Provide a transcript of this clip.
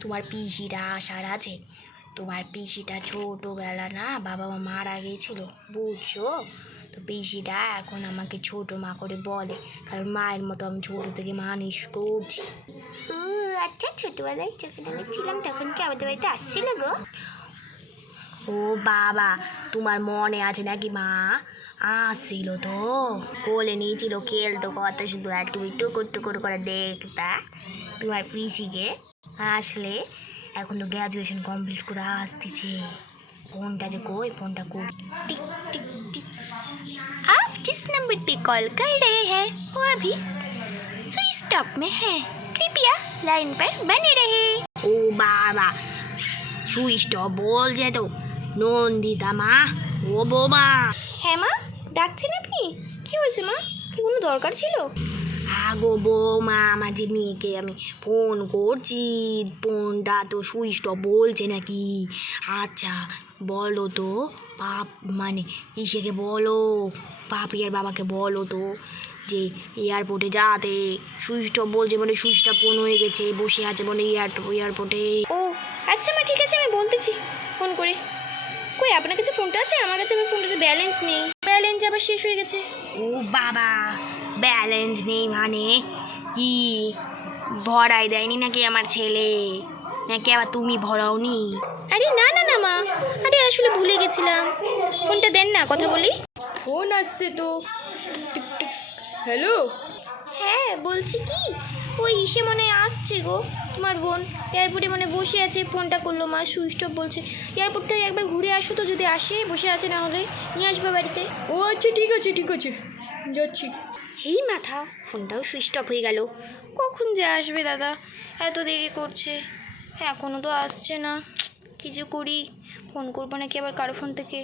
তোমার পিসিটা আসার আছে। তোমার পিসিটা ছোটোবেলা না বাবা মা মারা গিয়েছিল, বুঝছো? তো পিসিটা এখন আমাকে ছোটো মা করে বলে, কারণ মায়ের মতো আমি ছোটো থেকে মানুষ করছি। ও আচ্ছা, ছোটোবেলায় যখন আমি ছিলাম তখন কি আমাদের বাড়িতে আসছিল গো? ও বাবা, তোমার মনে আছে নাকি? মা আসছিল তো, কোলে নিয়েছিল, খেলতো কত শুধু, আর তুমি টুকুর টুকুর করে দেখতা তোমার পিসিকে। আসলে এখন তো গ্র্যাজুয়েশন কমপ্লিট করে আসতেছে। फोनটা যে কই, फोनটা কই। टिक टिक टिक। आप जिस नंबर पे कॉल कर रहे हैं वो अभी स्विच ऑफ में है, कृपया लाइन पर बने रहे। ও বাবা, সুইচ অফ বলছে তো নন্দিতা মা। ও বোমা। হ্যাঁ মা, ডাকছেন আপনি? কি হয়েছে মা? কি কোনো দরকার ছিল? আগো বৌমা, আমার যে মেয়েকে আমি ফোন করছি, ফোনটা তো সুইচ অফ বলছে নাকি। আচ্ছা বলো তো, পাপ মানে ইসেকে বলো, পাপিয়ার বাবাকে বলো তো যে এয়ারপোর্টে যাতে। সুইচ অফ বলছে মানে সুইচটা ফোন হয়ে গেছে, বসে আছে মানে এয়ারপোর্টে। ও আচ্ছা মা, ঠিক আছে, আমি বলতেছি ফোন করে। কই আপনার কাছে ফোনটা আছে? আমার কাছে আমার ফোনটাতে ব্যালেন্স নেই, ব্যালেন্স আবার শেষ হয়ে গেছে। ও বাবা, ব্যালেন্স নেই মানে কি? ভরাই দেয়নি নাকি আমার ছেলে? নাকি আবার তুমি ভরাওনি? আরে না না না মা, আরে আসলে ভুলে গেছিলাম। ফোনটা দেন না, কথা বলি। ফোন আসছে তো। হ্যালো। হ্যাঁ বলছি কি, ওই ইসে মনে হয় আসছে গো, তোমার বোন এয়ারপোর্টে মানে বসে আছে, ফোনটা করলো মা সুইচ অফ বলছে। এয়ারপোর্ট থেকে একবার ঘুরে আসো তো, যদি আসে, বসে আছে, না হলে নিয়ে আসবে বাড়িতে। ও আচ্ছা, ঠিক আছে ঠিক আছে, যাচ্ছি। এই মাথা, ফোনটাও সুইচ অফ হয়ে গেল। কখন যে আসবে দাদা, এত দেরি করছে, এখনও তো আসছে না। কী যে করি, ফোন করবো নাকি আবার কারো ফোন থেকে?